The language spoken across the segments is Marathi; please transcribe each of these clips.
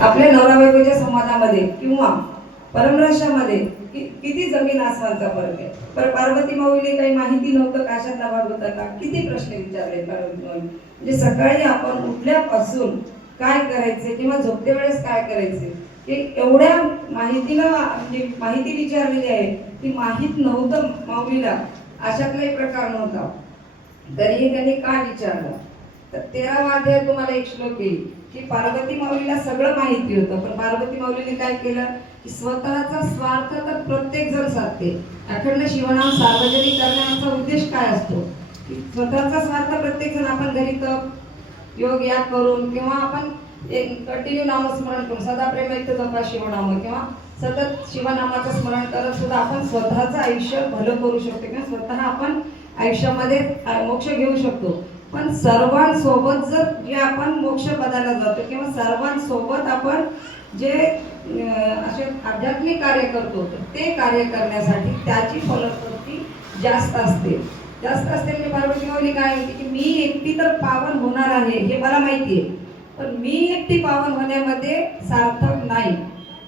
आपल्या नवरा बायकोच्या संवादामध्ये किंवा परमरक्षामध्ये किती जमीन आसमानचा फरक आहे. पर पार्वती माऊलीला काही माहिती नव्हतं, काशातला भाग होता का, किती प्रश्न विचारले पार्वती माऊली. म्हणजे सकाळी आपण उठल्यापासून काय करायचे किंवा झोपते वेळेस काय करायचे हे एवढ्या माहितीला म्हणजे माहिती विचारलेली आहे की माहित नव्हतं माऊलीला, अशातलाही प्रकार नव्हता, तरीही त्यांनी का विचारलं. तर 13वा अध्याय तुम्हाला एक श्लोक येईल की पार्वती माऊलीला सगळं माहिती होतं, पण पार्वती माऊलीने काय केलं की स्वतःचा स्वार्थ तर प्रत्येक जण साधते. अखंड शिवनाम सार्वजनिक करण्याचा उद्देश काय असतो की स्वतःचा स्वार्थ प्रत्येक जण, आपण घरी तप योग या करून किंवा आपण एक कंटिन्यू नामस्मरण करून सदा प्रेमयुक्त जपा शिवनाम किंवा सतत शिवनामाचं स्मरण करत सुद्धा आपण स्वतःचं आयुष्य भलं करू शकतो किंवा स्वतः आपण आयुष्यामध्ये मोक्ष घेऊ शकतो. पण सर्वांसोबत जर जे आपण मोक्ष पदाला जातो किंवा सर्वांसोबत आपण जे असे आध्यात्मिक कार्य करतो ते कार्य करण्यासाठी त्याची फलश्रुती जास्त असते. म्हणजे पार्वती माऊली काय होती की मी एकटी तर पावन होणार आहे हे मला माहिती आहे, पण मी एकटी पावन होण्यामध्ये सार्थक नाही.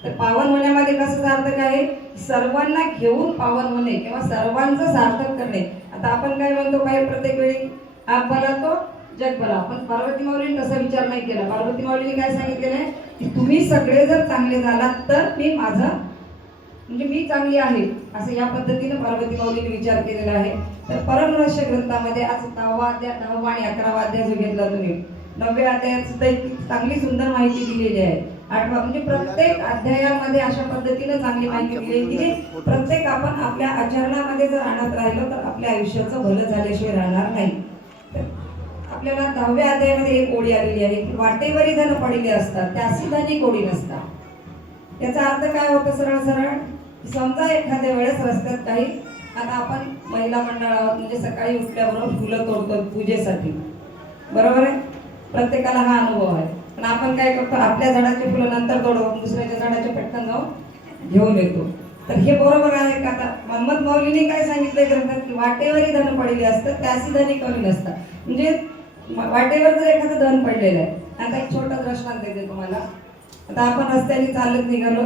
तर पावन होण्यामध्ये कसं सार्थक आहे, सर्वांना घेऊन पावन होणे किंवा सर्वांचं सार्थक करणे. आता आपण काय म्हणतो काय प्रत्येक वेळी आप भला तो जग भला, पण पार्वती माऊलीने तसा विचार नाही केला. पार्वती माऊलीने काय सांगितलेलं आहे की तुम्ही सगळे जर चांगले झालात तर मी माझा म्हणजे मी चांगली आहे, असं या पद्धतीने पार्वती माऊलीने विचार केलेला आहे. तर परमरहस्य ग्रंथामध्ये आज 10वा आणि 11वा अध्याय जो घेतला तुम्ही, 9व्या अध्यायात सुद्धा इतकी चांगली सुंदर माहिती दिलेली आहे. 8वा म्हणजे प्रत्येक अध्यायामध्ये अशा पद्धतीने चांगली माहिती दिली की प्रत्येक आपण आपल्या आचरणामध्ये जर आणत राहिलो तर आपल्या आयुष्याचं भलं झाल्याशिवाय राहणार नाही. आपल्याला 10व्या अध्यायामध्ये एक ओळी आलेली आहे की वाटेवरी धन पडले असतात त्यासी धनी कोडी नसतात. याचा अर्थ काय होतं सरळ सरळ, समजा एखाद्या वेळेस रस्त्यात काही, आता आपण महिला मंडळ आहोत म्हणजे सकाळी उठल्याबरोबर फुलं तोडतो पूजेसाठी, बरोबर आहे, प्रत्येकाला हा अनुभव आहे. पण आपण काय करतो, आपल्या झाडाचे फुलं नंतर तोडतो, दुसऱ्याच्या झाडाचे पटकन जाऊन घेऊन येतो. तर हे बरोबर आहे का? आता महम्मद मौलीने काय सांगितलंय ग्रंथात की वाटेवरी धन पडले असतं त्यासी धनी कमी नसतात. म्हणजे वाटेवर जर एखादं धन पडलेलं आहे, आता एक छोटा दृष्टांत देते तुम्हाला. आता आपण रस्त्याने चालत निघालो,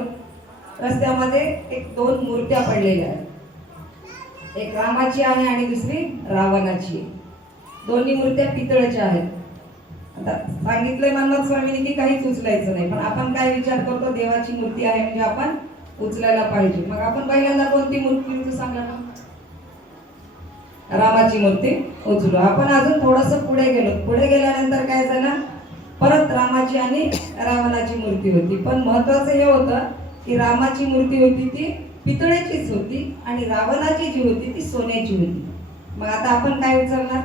रस्त्यामध्ये एक 2 मूर्त्या पडलेल्या आहेत, एक रामाची आहे आणि दुसरी रावणाची. दोन्ही मूर्त्या पितळेच्या आहेत. आता सांगितलंय मनमथ स्वामींनी की काहीच उचलायचं नाही, पण आपण काय विचार करतो, देवाची मूर्ती आहे म्हणजे आपण उचलायला पाहिजे. मग आपण पहिल्यांदा कोणती मूर्ती उचलू सांगा ना? रामाची मूर्ती उचलू. आपण अजून थोडस पुढे गेलो, पुढे गेल्यानंतर काय झालं, परत रामाची आणि रावणाची मूर्ती होती. पण महत्वाचं हे होतं की रामाची मूर्ती होती ती पितळेचीच होती आणि रावणाची जी होती ती सोन्याची होती. मग आता आपण काय उचलणार?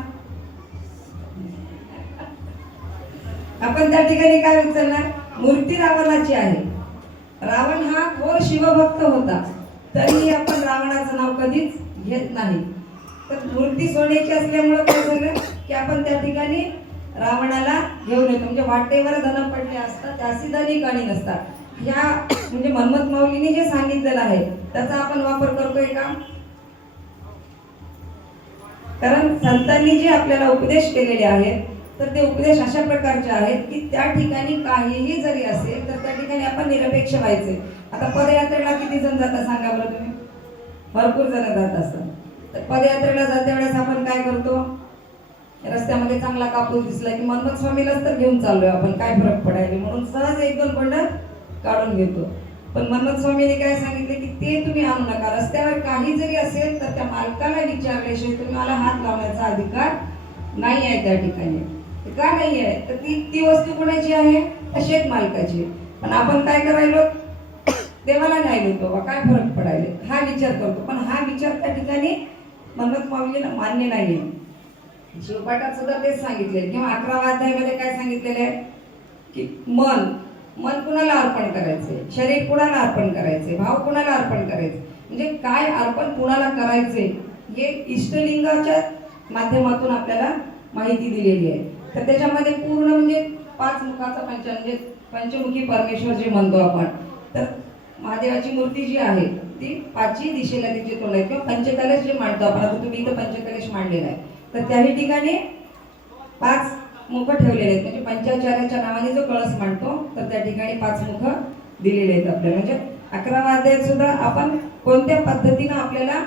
आपण त्या ठिकाणी काय उचलणार? मूर्ती रावणाची आहे. रावण हा थोर शिवभक्त होता, तरीही आपण रावणाचं नाव कधीच घेत नाही. तर मूर्ती सोन्याची असल्यामुळे काय झालं की आपण त्या ठिकाणी रावणाला घेऊन येतो. म्हणजे वाटेवर धन पडले असतात त्यासी धनी कणी नसतात. ह्या म्हणजे मनमथ माऊलीने जे सांगितलेलं आहे त्याचा आपण वापर करतोय का? कारण संतांनी जे आपल्याला उपदेश केलेले आहेत तर ते उपदेश अशा प्रकारचे आहेत की त्या ठिकाणी काहीही जरी असेल तर त्या ठिकाणी आपण निरपेक्ष व्हायचे. आता पदयात्रेला किती जण जातात सांगा बरं तुम्ही? भरपूर जण जात असतात. तर पदयात्रेला जाते वेळेस आपण काय करतो, रस्त्यामध्ये चांगला कापूस दिसला की मनमथ स्वामीलाच तर घेऊन चाललोय आपण, काय फरक पडायला म्हणून सहज 1-2 बंड काढून घेतो. पण मनमथ स्वामीने काय सांगितले की ते तुम्ही आणू नका. रस्त्यावर काही जरी असेल तर त्या मालकाला विचारल्याशिवाय तुम्हाला हात लावण्याचा अधिकार नाही आहे त्या ठिकाणी. का नाही आहे तर ती वस्तू कोणाची आहे? शेत मालकाची. पण आपण काय करायलो, देवाला नाही होतो, काय फरक पडायले हा विचार करतो. पण हा विचार त्या ठिकाणी मनमथ माऊलीला मान्य नाहीये. शिवपाठात सुद्धा तेच सांगितले किंवा 11व्या अध्यायामध्ये काय सांगितलेलं आहे की मन कुणाला अर्पण करायचे, शरीर कुणाला अर्पण करायचे, भाव कुणाला अर्पण करायचे, म्हणजे काय अर्पण कुणाला करायचे हे इष्टलिंगाच्या माध्यमातून आपल्याला माहिती दिलेली आहे. तर त्याच्यामध्ये पूर्ण म्हणजे 5 मुखाचा म्हणजे पंचमुखी परमेश्वर जे म्हणतो आपण, तर महादेवाची मूर्ती जी आहे ती 5ही दिशेला तिचे तोंड आहे किंवा पंचकलश जे मांडतो आपण. आता तुम्ही इथं पंचकलश मांडलेला आहे तर त्याही ठिकाणी 5 मुख ठेवलेले आहेत. म्हणजे पंचाचार्याच्या नावाने जो कळस मांडतो तर त्या ठिकाणी 5 मुख दिलेले आहेत आपल्याला. म्हणजे 11 अध्यायात सुद्धा आपण कोणत्या पद्धतीनं आपल्याला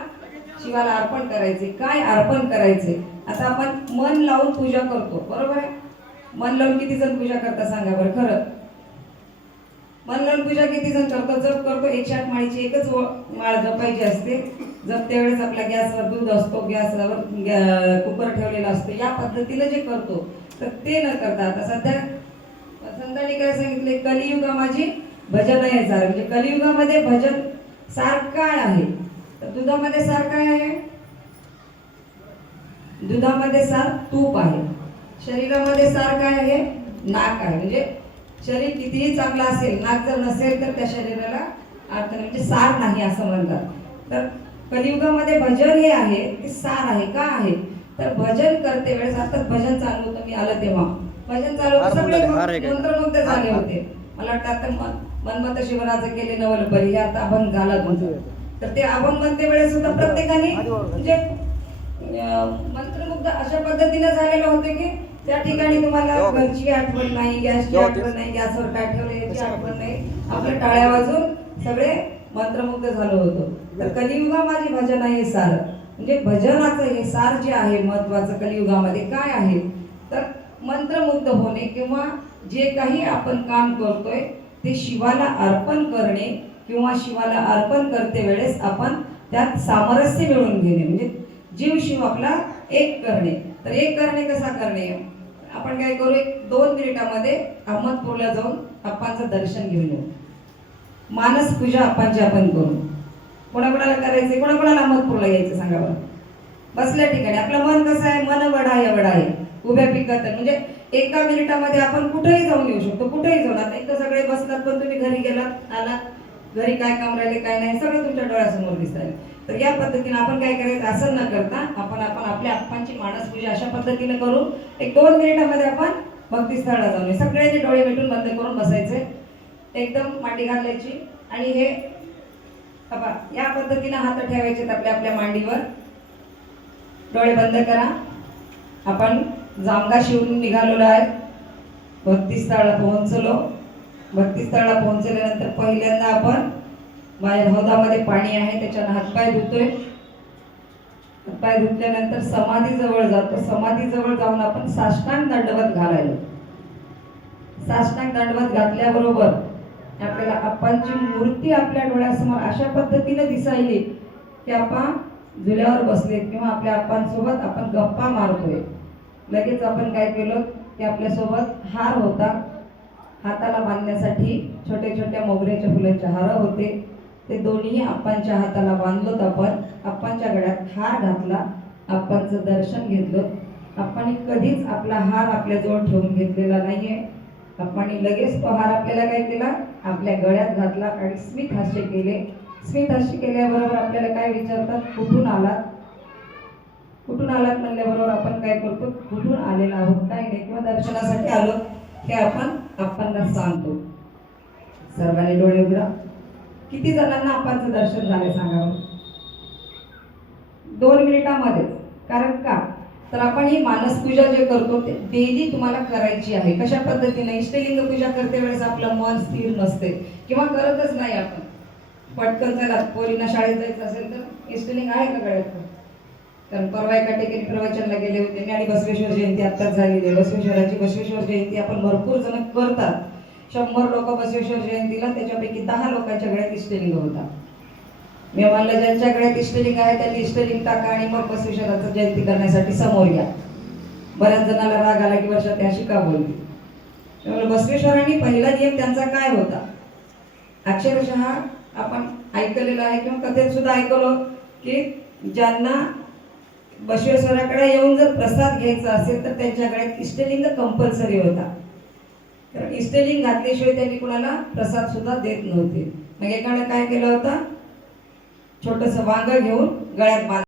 शिवाला अर्पण करायचे, काय अर्पण करायचे. आता आपण मन लावून पूजा करतो, बरोबर आहे. मन लावून किती जण पूजा करता सांगा बरं खरं. मन लावून पूजा किती जण करतो? जप करतो 108 माळीची एकच माळ जपायची असते. जप त्यावेळेस आपल्या गॅसवर दूध असतो, गॅसवर कुकर ठेवलेला असतो, या पद्धतीने जे करतो तर ते न करता आता सध्या संतांनी काय सांगितले, कलियुगा माझी भजन आहे सार. म्हणजे कलियुगामध्ये भजन सार काय आहे तर दुधामध्ये सार काय आहे? दुधामध्ये सार तूप आहे. शरीरामध्ये सार काय आहे? नाक आहे. म्हणजे शरीर कितीही चांगलं असेल, नाक जर नसेल तर त्या शरीराला अर्थ नाही, म्हणजे सार नाही असं म्हणतात. तर कलियुगामध्ये भजन हे आहे ते सार आहे. का आहे तर भजन करते वेळेस, आता भजन चालू होतं, मी आलं तेव्हा भजन चालू होतं, सगळे मंत्रमुग्ध झाले होते. मला वाटतं आता मनमत शिवराचं केले नवल परी, आता अभंग झाला तुमचं. तर ते अभंग म्हणते वेळेस सुद्धा प्रत्येकाने म्हणजे मंत्रमुग्ध अशा पद्धतीने झालेलं होतं की त्या ठिकाणी तुम्हाला घरची आठवण नाही, गॅसची आठवण नाही, गॅसवर काय ठेवलं याची आठवण नाही, आपल्या टाळ्या वाजून सगळे मंत्रमुग्ध झालो होतो. तर कलियुगा माझे भजन आहे सार. म्हणजे भजनाचं हे सार जे आहे महत्वाचं कलियुगामध्ये काय आहे तर मंत्रमुग्ध होणे, किंवा जे काही आपण काम करतोय ते शिवाला अर्पण करणे, किंवा शिवाला अर्पण करते वेळेस आपण त्यात सामरस्य मिळवून घेणे. म्हणजे जीव शिव आपला एक करणे. तर एक करणे कसा करणे, आपण काय करू, 1-2 मिनिटामध्ये अहमदपूरला जाऊन आप्पांचं दर्शन घेऊन येऊ. मानस पूजा आप्पांची आपण करू. कोणाकोणाला करायचे, कोणाकोणाला अहमदपूरला यायचं सांगा बरं. बसल्या ठिकाणी आपलं मन कसं आहे, मन वडा आहे उभ्या पिकात. म्हणजे 1 मिनिटामध्ये आपण कुठेही जाऊन येऊ शकतो, कुठेही जाऊन. आता इथं सगळे बसलात पण तुम्ही घरी गेलात, आलात, घरी काय काम राहिले काय नाही सगळं तुमच्या डोळ्यासमोर दिसतंय. तर या पद्धतीने आपण काय करायचं, असं न करता आपण आपल्या आप्पांची मानस पूजा अशा पद्धतीने करू. 1-2 मिनिटामध्ये आपण भक्तिस्थळाला जाऊन सगळ्यांनी डोळे मिटून बंद करून बसायचे, एकदम मांडी घालायची आणि हे बाबा या पद्धतीने हात ठेवायचे आपल्या मांडीवर. डोळे बंद करा. आपण जामगा शिवून निघालेलो आहे, भक्तिस्थळाला पोहोचलो. भक्तिस्थळाला पोहोचल्यानंतर पहिल्यांदा आपण बाहेर हौदामध्ये पाणी आहे त्याच्यानं हातपाय धुतोय. हातपाय धुतल्यानंतर समाधीजवळ जातो. समाधीजवळ जाऊन आपण साष्टांग दंडवत घालायला. साष्टांग दंडवत घातल्याबरोबर आपल्याला आप्पांची मूर्ती आपल्या डोळ्यासमोर अशा पद्धतीने दिसायली की आपण झुल्यावर बसलेत किंवा आपल्या आप्पांसोबत आपण गप्पा मारतोय. लगेच आपण काय केलं की आपल्यासोबत हार होता, हाताला बांधण्यासाठी छोट्या मोगऱ्याच्या फुलांचे हार होते, ते दोन्ही आप्पांच्या हाताला बांधलोत. आपण आप्पांच्या गळ्यात हार घातला, आप्पांचं दर्शन घेतलं. आप्पांनी कधीच आपला हार आपल्याजवळ ठेवून घेतलेला नाहीये. आप्पांनी लगेच तो हार आपल्याला काय केला, आपल्या गळ्यात घातला आणि स्मित हास्य केले. स्मित हास्य केल्याबरोबर आपल्याला काय विचारतात, कुठून आलात, कुठून आलात म्हणल्याबरोबर आपण काय करतो, कुठून आलेला आहोत काय नाही, किंवा दर्शनासाठी आलो हे आपण आप्पांना सांगतो. सर्वांनी डोळे उघडा. किती जणांना आप्पांचं दर्शन झाले सांगा 2 मिनिटामध्ये. कारण का तर आपण ही मानस पूजा जे करतो ते डेली तुम्हाला करायची आहे. कशा पद्धतीने, इष्टलिंग पूजा करते वेळेस आपलं मन स्थिर नसते किंवा करतच नाही आपण. पटकन चला पोरींना शाळेत जायचं असेल तर इष्टलिंग आहे का गळ्यात? कारण परवा एका ठिकाणी प्रवचनाला गेले होते मी आणि बसवेश्वर जयंती आत्ताच झालेली आहे. बसवेश्वर जयंती आपण भरपूर जण करतात. 100 लोक बसवेश्वर जयंतीला, त्याच्यापैकी 10 लोकांच्या गळ्यात इष्टलिंग होता. मी म्हणलं ज्यांच्या गळ्यात इष्टलिंग आहे त्यांनी इष्टलिंग टाका आणि मग बसवेश्वराचं जयंती करण्यासाठी समोर या. बऱ्याच जणांना राग आला की वर्षात त्या अशी का बोलली. त्यामुळे बसवेश्वरांनी पहिला नियम त्यांचा काय होता, अक्षरशः आपण ऐकलेलं आहे किंवा कथेत सुद्धा ऐकलो की ज्यांना बसवेश्वराकडे येऊन जर प्रसाद घ्यायचा असेल तर त्यांच्या गळ्यात इष्टलिंग कंपल्सरी होता. कारण इष्टलिंग घातल्याशिवाय त्यांनी कुणाला प्रसाद सुद्धा देत नव्हते. मग एकाने काय केलं होतं, छोटंसं वांग घेऊन गळ्यात